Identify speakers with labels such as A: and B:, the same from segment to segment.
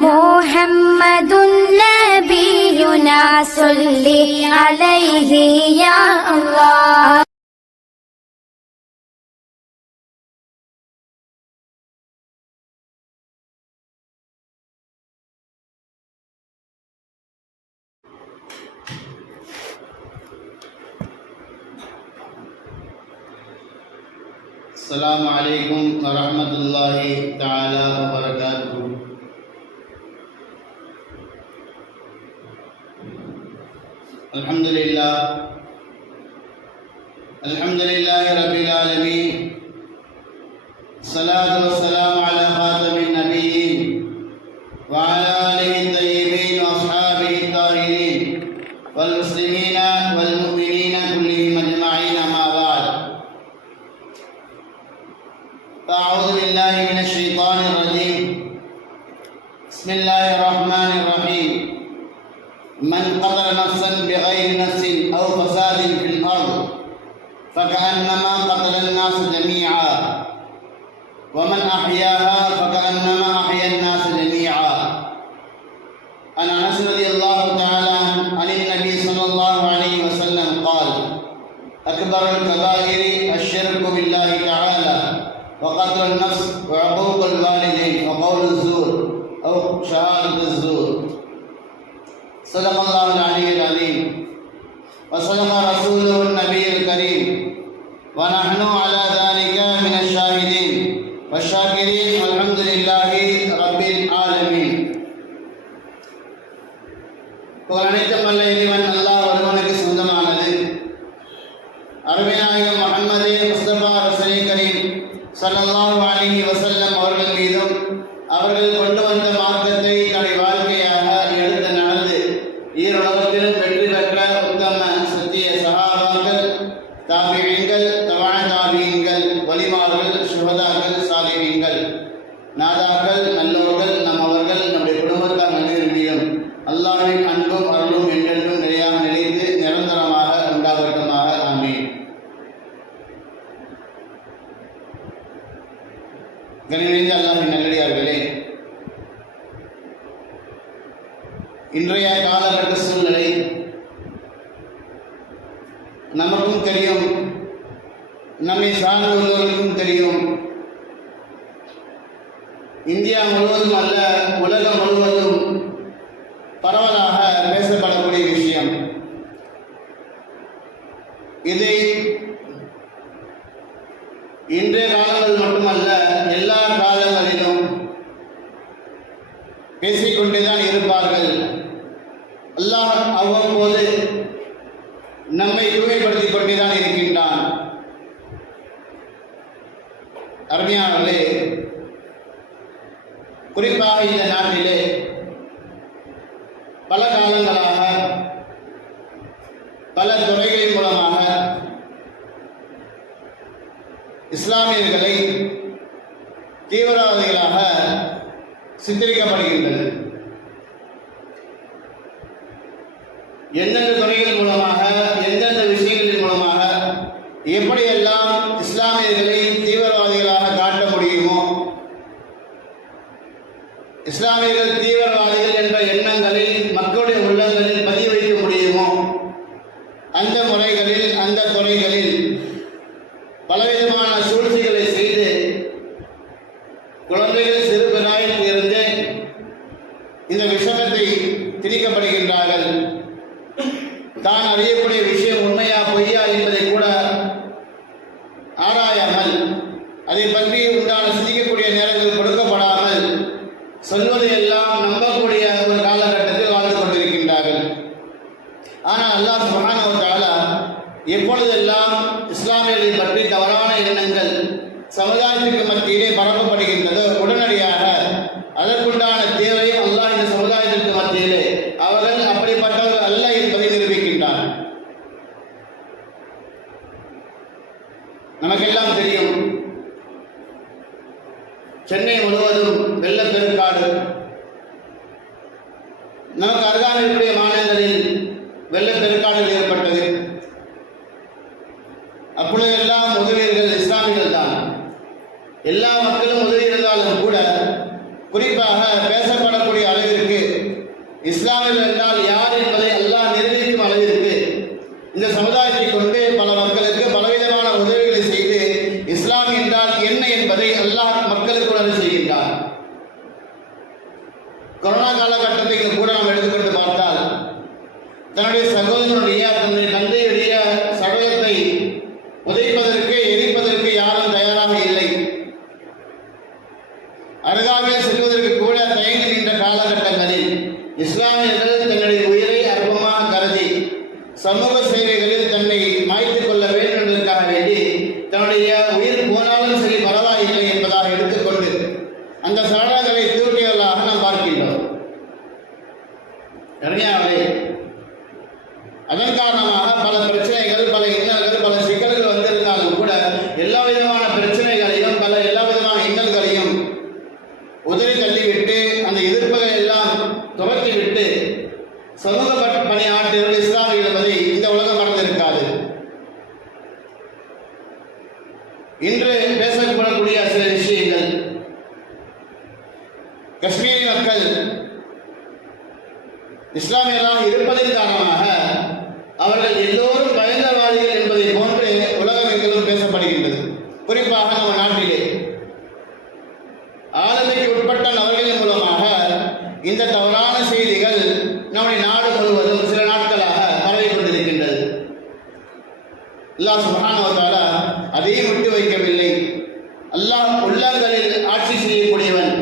A: محمد نبينا صل عليه يا الله
B: السلام عليكم ورحمة الله تعالى وبركاته الحمد لله الحمد لله رب العالمين الصلاة والسلام على خاتم فكأنما قتل الناس جميعا. ومن أحياها அனைத்தும் அல்ல அல்லாவின் அன்பும் அருளும் என்றென்றும் நிலையாக நிலைத்து நிரந்தரமாக உண்டாகட்டுமாக ஆமீன். கணினிந்த அல்லாஹின் நல்லடியார்களே இன்றைய காலகட்ட சூழ்நிலை நமக்கும் தெரியும். நம்மை சார்ந்துள்ள தெரியும் இந்தியா முழுவதும் அல்ல உலகம் முழுவதும் பரவலாக பேசப்படக்கூடிய விஷயம் இதை இன்றைய காலங்கள் மட்டுமல்ல எல்லா காலங்களிலும் பேசிக்கொண்டேதான் இருப்பார்கள் அல்லாஹ் அவ்வப்போது நம்மை தூய்மைப்படுத்திக் கொண்டேதான் இருக்கின்றான் அருமையானவர்களே குறிப்பாக இந்த நாட்டிலே பல காலங்களாக பல துறைகளின் மூலமாக இஸ்லாமியர்களை தீவிரவாதிகளாக சித்தரிக்கப்படுகின்றது. எந்தெந்த துறைகள் மூலமாக எந்தெந்த விஷயங்களின் மூலமாக எப்படியெல்லாம் இஸ்லாமியர்களை தீவிரவாதிகளாக காட்ட முடியுமோ இஸ்லாமியர்கள் தீவிரவாதிகள் என்ற எண்ணங்களில் மக்களுடைய உள்ளங்களில் பதிய வைக்க முடியுமோ அந்த முறைகளில் அந்த துறைகளில் பலவிதமான சூழ்ச்சிகளை செய்து குழந்தைகள் சிறு பிராயில் இருந்து இந்த விஷமத்தை திணிக்கப்படுகின்றார்கள். தான் அறியக்கூடிய விஷயம் உண்மையா பொய்யா என்பதை கூட ஆராயாமல் அதை பற்றி உண்டான சிந்திக்கக்கூடிய நேரங்கள் கொடுக்கப்படாமல் சொல்வதை எல்லாம் நம்பக்கூடிய ஒரு காலகட்டத்தில் வாழ்ந்து கொண்டிருக்கின்றார்கள் ஆனால் அல்லாஹ் சுப்ஹானஹு வ தஆலா எப்பொழுதெல்லாம் இஸ்லாமியர்களை பற்றி தவறான எண்ணங்கள் சமுதாயத்துக்கு மத்தியிலே பரப்பப்படுகின்றதோ உடனடியாக அதற்குண்டான தேவையும் அல்லாஹ் இந்த சமுதாயத்திற்கு மத்தியிலே அவர்கள் அப்படிப்பட்டவர்கள் அல்ல என்பதை நிரூபிக்கின்றார் நமக்கெல்லாம் தெரியும். சென்னை முழுவதும் வெள்ளப்பெருக்காடு நமக்கு அருகாமையுடைய மாநிலங்களில் வெள்ளப்பெருக்காடுகள் ஏற்பட்டது அப்பொழுதெல்லாம் உதவியர்கள் இஸ்லாமியர்கள் தான் எல்லா மக்களும் உதவி இருந்தாலும் கூட குறிப்பாக பேசப்படக்கூடிய அளவிற்கு இஸ்லாமியர்கள் என்றால் யார் என்பதை அல்லாஹ் நிரூபிக்கும் அளவிற்கு இந்த சமுதாயத்தை கொண்டு பல மக்களுக்கு பலவிதமான உதவிகளை செய்து இஸ்லாம் என்றால் என்ன என்பதை அல்லாஹ் மக்களுக்கு உணர்வு செய்கின்றார் கொரோனா காலகட்டம் கூட நாம் எடுத்துக்கொண்டு பார்த்தால் தன்னுடைய சகோதரனுடைய தன்னுடைய தந்தையுடைய சடலத்தை புதைப்பதற்கு எரிப்பதற்கு யாரும் தயாராக இல்லை அருகாமையில் செல்வதற்கு கூட தயங்கி நின்ற காலகட்டங்களில் இஸ்லாமியர்கள் தன்னுடைய உயிரை அற்பமாக கருதி சமூக சேவைகளில் தன்னை மாய்த்துக் கொள்ள வேண்டும் என்பதற்காக வேண்டி தன்னுடைய உயிர் போனாலும் சரி பரவாயில்லை என்பதாக எடுத்துக்கொண்டு அந்த சடலங்களை தூக்கியவர்களாக நாம் பார்க்கின்றோம் கருணையாவலே அதன் காரணமாக பல பிரச்சனைகள் பல இன்னல்கள் பல சிக்கல்கள் வந்திருந்தாலும் கூட எல்லா விதமான பிரச்சனைகளையும் பல எல்லா விதமான இன்னல்களையும் உதறி தள்ளிவிட்டு அந்த எதிர்ப்புகளை எல்லாம் துரத்திவிட்டு சமூக ப- பணி ஆற்றியவர்கள் இஸ்லாமியர்கள் என்பதை இந்த உலகம் மறந்திருக்காது இன்று பேசப்படக்கூடிய சில விஷயங்கள் காஷ்மீரி மக்கள் இஸ்லாமியர்களாக இருப்பதன் காரணமாக அவர்கள் எல்லோரும் பயங்கரவாதிகள் என்பதை போன்று உலகம் எங்கிலும் பேசப்படுகின்றது குறிப்பாக நம்ம நாட்டிலே ஆளுமைக்கு உட்பட்ட நபர்களின் மூலமாக இந்த தவறான செய்திகள் நம்முடைய நாடு முழுவதும் சில நாட்களாக பரவிக் கொண்டிருக்கின்றது அல்லாஹ் சுப்ஹானஹு வ தஆலா அதையும் விட்டு வைக்கவில்லை அல்லாஹ் உள்ளங்களில் ஆட்சி செய்யக்கூடியவன்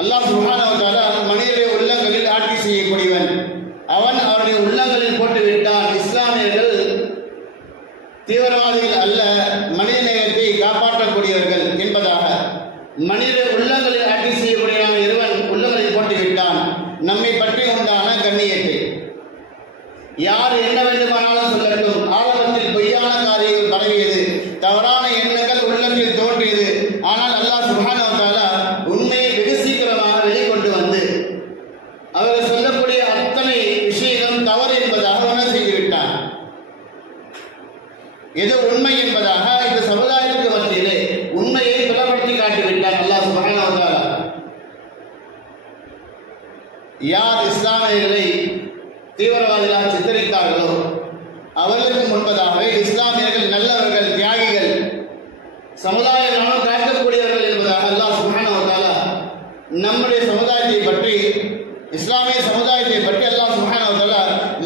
B: அல்லாஹ் சுப்ஹானஹு வ தஆலா மனிதனுடைய உள்ளங்களில் ஆட்சி செய்யக்கூடியவன் அவன் அவருடைய உள்ளங்களில் போட்டு விட்டான் இஸ்லாமியர்கள் தீவிரவாதிகள் அல்ல மனித நேயத்தை காப்பாற்றக்கூடியவர்கள் என்பதாக மனித உள்ளங்களில் ஆட்சி செய்யக்கூடியவன் இருவன் உள்ளங்களில் போட்டு விட்டான் நம்மை பற்றி உண்டான கண்ணியத்தை யார் என்ன வேண்டுமானாலும் சொல்லட்டும். ஆரம்பத்தில் பொய்யான காரியங்கள் பரவியது தவறான எண்ணங்கள் உள்ளத்தில் தோன்றியது ஆனால் அல்லாஹ் சுப்ஹானஹு வ தஆலா உண்மையை வெகு சீக்கிரமாக வெளிக்கொண்டு வந்து அவர்கள் சொல்லக்கூடிய அத்தனை விஷயங்களும் தவறு என்பதாக உணர செய்து விட்டான் எது உண்மை என்பதாக இந்த சமுதாயத்துக்கு மத்தியிலே உண்மையை காட்டி விட்டான் அல்லாஹ் சுபஹானஹு வ யார் இஸ்லாமியர்களை தீவிரவாதிகளாக சித்தரித்தார்களோ அவர்களுக்கு முன்பதாக இஸ்லாமியர்கள் நல்லவர்கள் தியாகிகள் சமுதாய நலம் தாக்கக்கூடியவர்கள் என்பதாக அல்லாஹ் சுபஹானஹு வ நம்முடைய சமுதாயத்தை பற்றி இஸ்லாமிய சமுதாயத்தை பற்றி அல்லாஹ் சுபஹானஹு வ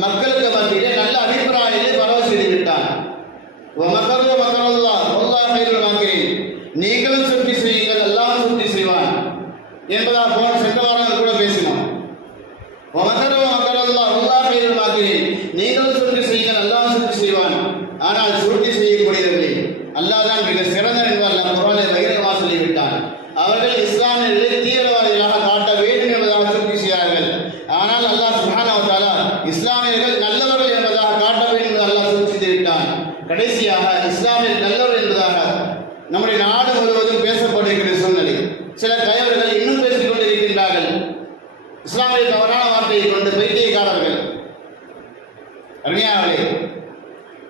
B: மக்களுக்கு மத்தியிலே நல்ல அபிப்பிராயத்தை பரவ செய்து விட்டான். ஒமக்கரு மக்கள் நீங்களும் ஒமகரும் அகரல்லா அல்லா பெயர் பார்க்கிறேன் நீங்கள் சுருட்டி செய்யுங்கள் அல்லாஹ் சொல்லி செய்வான். ஆனால் சுருட்டி செய்யக்கூடியவர்களே அல்லாஹ் தான் மிக சிறந்த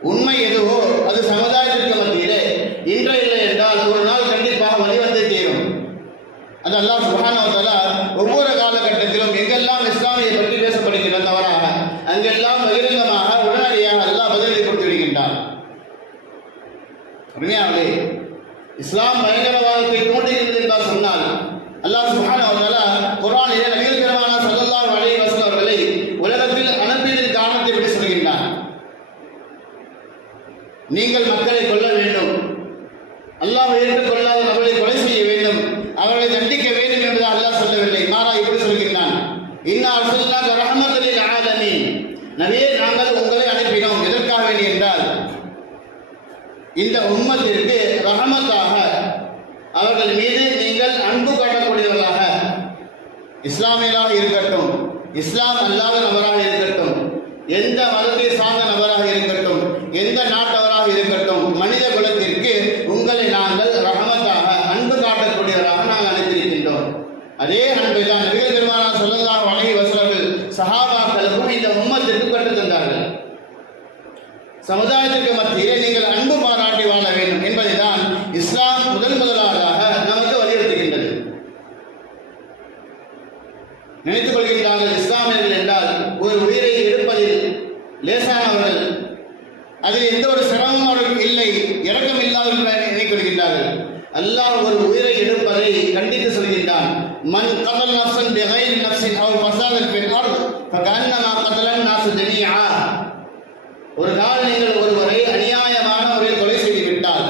B: உண்மை எதுவோ அது சமுதாயத்திற்கு மத்தியிலே. இன்று இல்லை என்றால் ஒரு நாள் கண்டிப்பாக வழிவந்தே தீரும் அது அல்லாஹ் சுப்ஹானஹு ஒவ்வொரு காலகட்டத்திலும் எங்கெல்லாம் இஸ்லாமியை பற்றி பேசப்படுகிற தவறாக அங்கெல்லாம் பகிரங்கமாக உடனடியாக அல்லாஹ் பதிலடி கொடுத்து விடுகின்றான். உண்மையாகவே இஸ்லாம் பயங்கரவாதத்தை தூண்டுகிறது என்றால் சொன்னால் அல்லாஹ் சுப்ஹானஹு வ தஆலா குர்ஆனிலே நபிகள் பெருமானா ஸல்லல்லாஹு அலைஹி வஸல்லம் அவர்களை உலகத்தில் அனுப்பியதன் காரணத்தை பற்றி சொல்கின்றான் நீங்கள் மக்களை கொல்ல வேண்டும். அல்லாஹ் ஏற்றுக்கொள்ளாத நபர்களை கொலை செய்ய வேண்டும். அவர்களை தண்டிக்க வேண்டும் என்பதை அல்லாஹ் சொல்லவில்லை. மாறா இப்படி சொல்கின்றான். இன்னா அர்சல்னாக ரஹமத்துலில் ஆலமீன் நபியே நாங்கள் உங்களை அனுப்பினோம். எதற்காக வேண்டி என்றால் இந்த உம்மத்திற்கு ரஹமத்தாக அவர்கள் மீது நீங்கள் அன்பு காட்டக்கூடியவர்களாக இஸ்லாமியலாக இருக்கட்டும் இஸ்லாம் அல்லாத நபராக இருக்கட்டும் எந்த மதத்தை சார்ந்த நபராக இருக்கட்டும் எந்த நாட்டவராக இருக்கட்டும் மனித குலத்திற்கு உங்களை நாங்கள் ரகமத்தாக அன்பு காட்டக்கூடியவராக நாங்கள் அனுப்பியிருக்கின்றோம் அதே அன்பை தான் நபிகள் பெருமானா சொல்லலாம் வணங்கி வசலர்கள் சஹாபாக்களுக்கும் இந்த உம்மத்திற்கு கற்றுத் தந்தார்கள். சமுதாயத்திற்கு மத்தியிலே நீங்கள் அன்பு பாராட்டி வாழ வேண்டும் என்பதை தான் இஸ்லாம் முதல் முதலாக நமக்கு வலியுறுத்துகின்றது நினைத்துக் கொள்கின்றார்கள் இஸ்லாமியர்கள் என்றால் ஒரு உயிரை எடுப்பதில் லேசானவர்கள் அதில் எந்த ஒரு சிரமமும் அவர்களுக்கு இல்லை இரக்கம் இல்லாதவர்கள் நினைத்துக் கொள்கின்றார்கள் அல்லாஹ் ஒரு உயிரை எடுப்பதை கண்டித்து சொல்கின்றான் மன் கதல் நஃப்சன் பிகைரி நஃப்சின் அவ் ஃபசாதன் ஃபில் அர்த் ஃபகன்னமா கதலன் நாசு ஜமீஆ ஒரு நாள் நீங்கள் ஒருவரை அநியாயமான முறையில் கொலை செய்து விட்டால்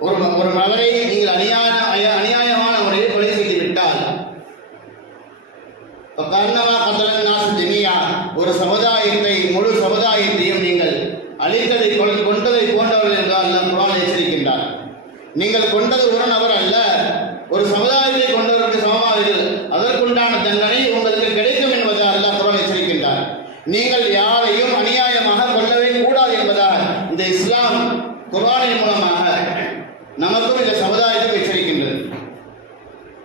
B: ஒரு ஒரு நபரை நீங்கள் அநியாய அநியாயமான முறையில் கொலை செய்து விட்டால் கர்ணமா கதலன் நாசு ஜெமியா ஒரு சமுதாயத்தை முழு சமுதாயத்தையும் நீங்கள் அழித்ததை கொண்டதை போன்றவர்கள் என்றால் நம் குரான் எச்சரிக்கின்றார். நீங்கள் கொண்டது ஒரு நபர் அல்ல ஒரு சமுதாயத்தை கொண்டவருக்கு சமமாக அதற்குண்டான தண்டனை உங்களுக்கு கிடைக்கும் என்பதாக அல்லாஹ் குரான் எச்சரிக்கின்றார் நீங்கள் யாரையும் அநியாயமாக கொள்ளவே கூடாது என்பதால் இந்த இஸ்லாம் குரானின் மூலமாக நமக்கும் இந்த சமுதாயத்துக்கும் எச்சரிக்கின்றது.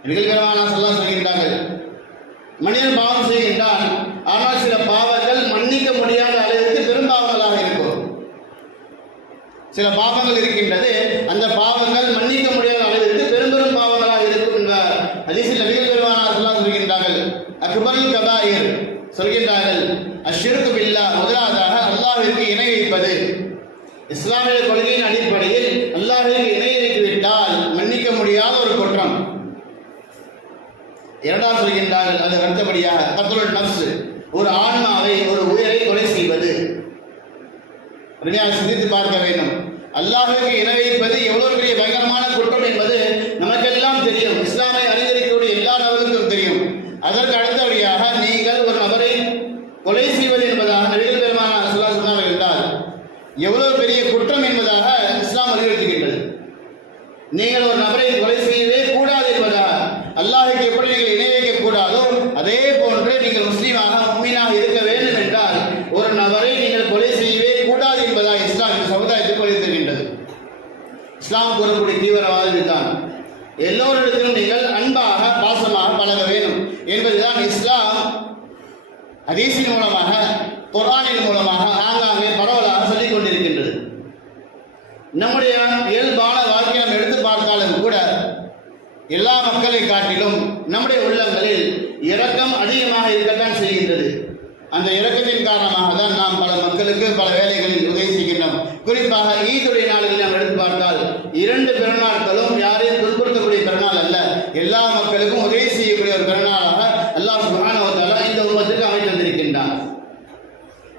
B: நிகழ்கிறவான சொல்ல சொல்கின்றார்கள் மனிதன் பாவம் செய்கின்றான் ஆனால் சில பாவங்கள் மன்னிக்க முடியாத அளவிற்கு பெரும் பாவங்களாக இருக்கும். சில பாவங்கள் இருக்கின்றது அந்த பாவங்கள் மன்னிக்க முடியாத அளவிற்கு பெரும் பெரும் பாவங்களாக இருக்கும் என்பார். அதே சில பெருமானார் சொல்கின்றார்கள் அக்பருல் கதாயர் சொல்கின்றார்கள் அஷ்ஷிருக்கு பில்லா முதலாவதாக அல்லாஹிற்கு இணை வைப்பது இஸ்லாமிய கொள்கையின் அடிப்படையில் அல்லாஹிற்கு இணை வைத்துவிட்டால் மன்னிக்க முடியாத ஒரு குற்றம். இரண்டாம் சொல்கின்றார்கள் அது அடுத்தபடியாக கத்தலுள் நப்சு ஒரு ஆன்மாவை ஒரு உயிரை கொலை செய்வது. அருமையாக சிந்தித்து பார்க்க வேண்டும். அல்லாஹுக்கு இணை வைப்பது எவ்வளவு பெரிய பயங்கரமான குற்றம் என்பது நமக்கெல்லாம் தெரியும். இஸ்லாமை அறிந்திருக்கக்கூடிய எல்லா நபருக்கும் தெரியும். அதற்கு அடுத்தபடியாக நீங்கள் ஒரு நபரை கொலை செய்வது என்பதாக நபிகள் பெருமான சொல்லா சொன்னார்கள் என்றால் எவ்வளவு பெரிய குற்றம் என்பதாக இஸ்லாம் வலியுறுத்துகின்றது. நீங்கள் ஒரு நபரை கொலை செய்யவே கூடாது என்பதாக அல்லாஹுக்கு எப்படி நீங்கள் இணை வைக்க கூடாதோ அதே போன்று நீங்கள் முஸ்லீமாக மும்மீனாக இருக்க வேண்டும் என்றால் ஒரு நபரை நீங்கள் கொலை செய்யவே கூடாது என்பதாக இஸ்லாம் இந்த சமுதாயத்துக்கு வலியுறுத்துகின்றது இஸ்லாம் கூறக்கூடிய தீவிரவாதம் இதுதான் எல்லோரிடத்திலும் நீங்கள் அன்பாக பாசமாக பழக வேண்டும் என்பதுதான் இஸ்லாம் ஹதீஸின் மூலமாக குர்ஆனின் மூலமாக ஆங்காங்கே பரவலாக சொல்லிக் கொண்டிருக்கின்றது நம்முடைய இயல்பான வாழ்க்கையை நாம் எடுத்து பார்த்தாலும் கூட எல்லா மக்களை காட்டிலும் நம்முடைய உள்ளங்களில் இரக்கம் அதிகமாக இருக்கத்தான் செய்கின்றது அந்த இரக்கத்தின் காரணமாக தான் நாம் பல மக்களுக்கு பல வேலைகளில் உதவி செய்கின்றோம் குறிப்பாக ஈதுடைய நாளில் நாம் எடுத்து பார்த்தால் இரண்டு பிறநாட்களும் யாரையும் துன்புறுத்தக்கூடிய பிறநாள் அல்ல எல்லா மக்களுக்கும் உதவி செய்யக்கூடிய ஒரு பிறநாளாக அல்லாஹ் சுப்ஹானஹு வ தஆலா இந்த உம்மத்துக்கு அமைத்து வந்திருக்கின்றான்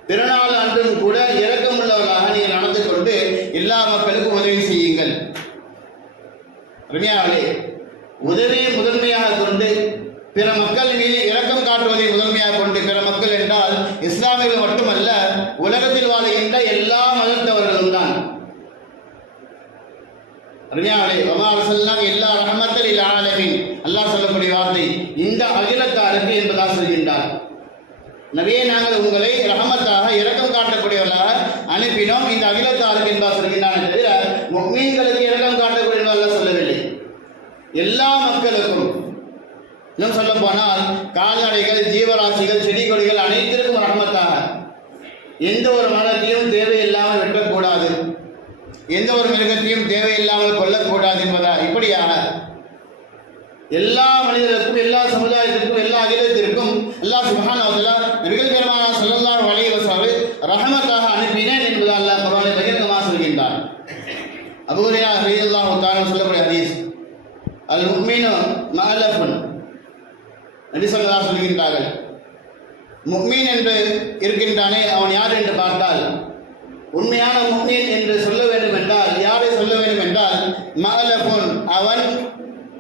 B: பிறநாள் அன்றும் கூட இரக்கமுள்ளவர்களாக நீங்கள் நடந்து கொண்டு எல்லா மக்களுக்கும் உதவி செய்யுங்கள் ரம்யாவளே உதவியை முதன்மையாக கொண்டு பிற மக்கள் மீது இரக்கம் காட்டுவதை முதன்மையாக கொண்டு பிற மக்கள் என்றால் இஸ்லாமியர்கள் மட்டுமல்ல உலகத்தில் வாழுகின்ற எல்லா மதத்தவர்களும் தான் ரம்யாவளே செல்லாம் எல்லா ரஹமத்தல் இல்ல ஆலமின். அல்லாஹ் சொல்லக்கூடிய வார்த்தை இந்த அகிலத்தாருக்கு என்பதாக சொல்கின்றார். நபியே நாங்கள் உங்களை ரஹமத்தாக இரக்கம் காட்டக்கூடியவர்களாக அனுப்பினோம். இந்த அகிலத்தாருக்கு என்பதாக சொல்கின்றான் தவிர மீன்களுக்கு இரக்கம் காட்டக்கூடியவர்களாக சொல்லவில்லை. எல்லா மக்களுக்கும் இன்னும் சொல்ல போனால் கால்நடைகள் ஜீவராசிகள் செடி கொடிகள் அனைத்திற்கும் ரஹமத்தாக. எந்த ஒரு மனத்தையும் தேவையில்லாமல் வெட்டக்கூடாது. எந்த ஒரு மிருகத்தையும் தேவையில்லாமல் கொல்லக்கூடாது என்பதா? இப்படியாக எல்லா மனிதர்களுக்கும் எல்லா சமுதாயத்திற்கும் எல்லா அகிலத்திற்கும் எல்லா சுகான அவர்களா தஆலா நபிகள் பெருமானா ஸல்லல்லாஹு அலைஹி வஸல்லம் ரஹமத்தாக அனுப்பினேன் என்பது அல்லாஹ் குர்ஆனில் பகிரங்கமாக சொல்கின்றார் அபூரியா ஹுரைரா உத்தாரம் சொல்லக்கூடிய ஹதீஸ் அல் முஃமினு மஅலஃபுன் நபி சொல்கின்றார்கள். முக்மீன் என்று இருக்கின்றானே அவன் யார் என்று பார்த்தால் உண்மையான முக்மீன் என்று சொல்ல வேண்டும் என்றால் யாரை சொல்ல வேண்டும் மகலபுன் அவன்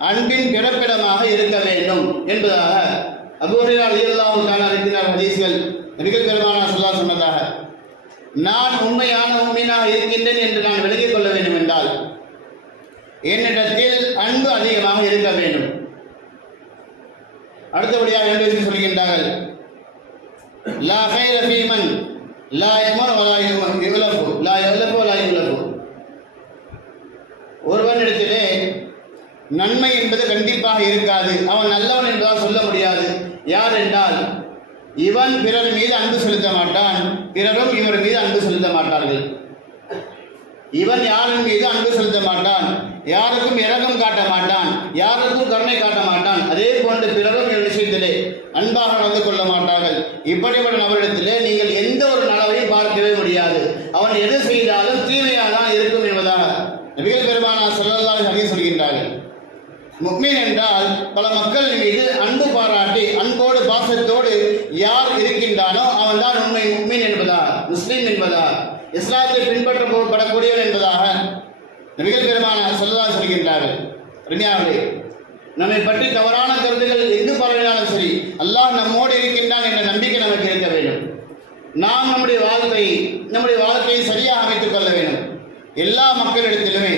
B: அன்பின் கிடப்பிடமாக இருக்க வேண்டும் என்பதாக அபூரினால் இயல்லாம் தான் அறிந்தினார் ஹதீஸ்கள். நபிகரமான சொல்லா சொன்னதாக நான் உண்மையான உண்மையாக இருக்கின்றேன் என்று நான் விலகிக் கொள்ள வேண்டும் என்றால் என்னிடத்தில் அன்பு அதிகமாக இருக்க வேண்டும். அடுத்தபடியாக ரெண்டு சொல்கின்றார்கள். லா ஹைர ஃபீமன் லா எமன் லா எமன் இவ்வளவு லா எவ்வளவு நன்மை என்பது கண்டிப்பாக இருக்காது. அவன் நல்லவன் என்பதால் சொல்ல முடியாது. யார் என்றால் இவன் பிறர் மீது அன்பு செலுத்த மாட்டான். பிறரும் இவர் மீது அன்பு செலுத்த மாட்டார்கள். இவன் யாரின் மீது அன்பு செலுத்த மாட்டான்? யாருக்கும் இரக்கம் காட்ட மாட்டான். யாருக்கும் கருணை காட்ட மாட்டான். அதே போன்று பிறரும் இந்த விஷயத்திலே அன்பாக நடந்து கொள்ள மாட்டார்கள். இப்படிப்பட்ட நபரிடத்திலே நீங்கள் எந்த ஒரு நலவையும் பார்க்கவே முடியாது. அவன் எது செய்தாலும் தீமையாக தான் இருக்கும் என்பதாக நபிகள் பெருமானா சொல்லலாம் அறிய சொல்கின்றார்கள். முக்மீன் என்றால் பல மக்கள் மீது அன்பு பாராட்டி அன்போடு பாசத்தோடு யார் இருக்கின்றானோ அவன் தான் உண்மை முக்மீன் என்பதா முஸ்லீம் என்பதா இஸ்லாத்தை பின்பற்றப்படக்கூடியவன் என்பதாக நபிகள் பெருமான சொல்லதா சொல்கின்றார்கள். ரினியாவிலே நம்மை பற்றி தவறான கருத்துக்கள் எங்கு பரவினாலும் சரி அல்லாஹ் நம்மோடு இருக்கின்றான் என்ற நம்பிக்கை நமக்கு இருக்க வேண்டும். நாம் நம்முடைய வாழ்க்கை நம்முடைய வாழ்க்கையை சரியாக அமைத்துக் கொள்ள வேண்டும். எல்லா மக்களிடத்திலுமே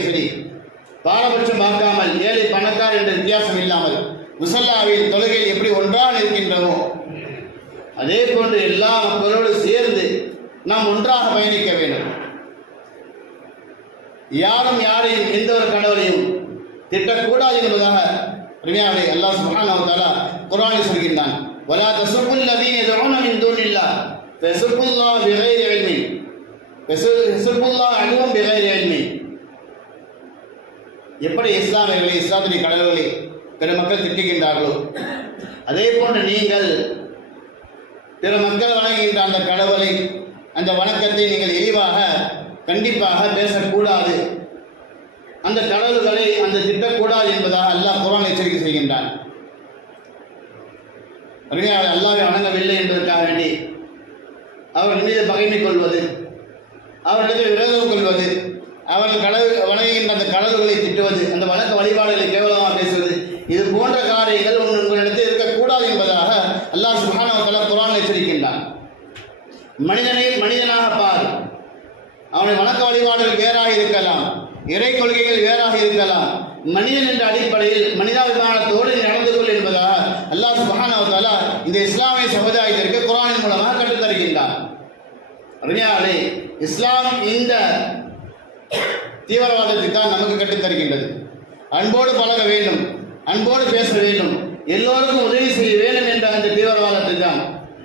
B: முசல்லாவில் தொழுகையில் எப்படி ஒன்றாக நிற்கின்றோமோ அதே போன்று எல்லா மக்களோடு சேர்ந்து நாம் ஒன்றாக பயணிக்க வேண்டும். யாரும் யாரையும் எந்த ஒரு கணவரையும் திட்டக்கூடாது என்பதாக ரிமியாவை அல்லாஹ் சுப்ஹானஹு தஆலா குர்ஆனில் சொல்கின்றான். வலா தசுப்புல் லதீன யதுஊன மின் தூனில்லாஹ் ஃபயசுப்புல்லாஹ் பிகைரி இல்மின் ஃபயசுப்புல்லாஹ் அனுவும் பிகைரி இல்மின். எப்படி இஸ்லாமியர்களே இஸ்லாத்திய கடவுளை பிற மக்கள் திட்டுகின்றார்களோ? அதே போன்று நீங்கள் பிற மக்கள் வணங்குகின்ற அந்த கடவுளை அந்த வணக்கத்தை நீங்கள் இழிவாக கண்டிப்பாக பேசக்கூடாது. அந்த கடவுள்களை அந்த திட்டக்கூடாது என்பதாக அல்லாஹ் குரான் எச்சரிக்கை செய்கின்றான். அருமையாக அல்லாவை வணங்கவில்லை என்பதற்காக வேண்டி அவர்கள் மீது பகைமை கொள்வது அவர்களிடம் விரோதம் கொள்வது அவர்கள் கடவுள் வணங்குகின்ற அந்த கடவுள்களை திட்டுவது அந்த வணக்க வழிபாடு கேவலமாக பேசுவது இது போன்ற காரியங்கள் உங்கள் உங்களிடத்தில் இருக்கக்கூடாது என்பதாக அல்லாஹ் சுப்ஹானஹு வ தஆலா குர்ஆனில் எச்சரிக்கின்றான் மனிதனை மனிதனாக பார் அவனுடைய வணக்க வழிபாடுகள் வேறாக இருக்கலாம் இறை கொள்கைகள் வேறாக இருக்கலாம். மனிதன் என்ற அடிப்படையில் மனிதாபிமானத்தோடு நடந்து கொள் என்பதால் அல்லாஹ் சுபஹானா இந்த இஸ்லாமிய சமுதாயத்திற்கு குரானின் மூலமாக கற்றுத் தருகின்றான். இஸ்லாம் இந்த தீவிரவாதத்தை தான் நமக்கு கற்றுத்தருகின்றது அன்போடு பழக வேண்டும் அன்போடு பேச வேண்டும் எல்லோருக்கும் உதவி செய்ய வேண்டும் என்ற அந்த தீவிரவாதத்தை தான்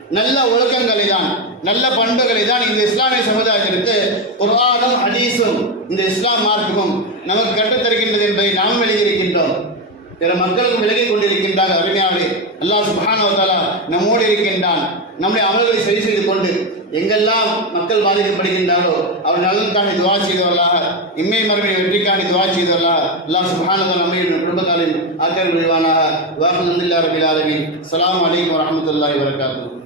B: நல்ல ஒழுக்கங்களை தான் நல்ல பண்புகளை தான் இந்த இஸ்லாமிய சமுதாயத்திற்கு குர்ஆனும் ஹதீஸும் இந்த இஸ்லாம் மார்க்கமும் நமக்கு கற்றுத்தருகின்றது என்பதை நாம் எழுதியிருக்கின்றோம் பிற மக்களுக்கும் விலகிக் கொண்டிருக்கின்றார் அருமையாவே அல்லாஹ் சுப்ஹானஹு நம்மோடு இருக்கின்றான். நம்முடைய அமல்களை சரி செய்து கொண்டு எங்கெல்லாம் மக்கள் பாதிக்கப்படுகின்றாரோ அவர் நலனுக்கான துவா செய்தவர்களாக இம்மை மரபின் வெற்றிக்கான துவா செய்தவர்களாக அல்லாஹ் சுப்ஹானஹு வ தஆலா நம்மையும் குடும்பத்தாரின் ஆக்கிரம் புரிவானாக வாக்கு ரபில் ஆலமின். சலாம் அலைக்கும் வரஹ்மத்துல்லாஹி வரகாத்தூர்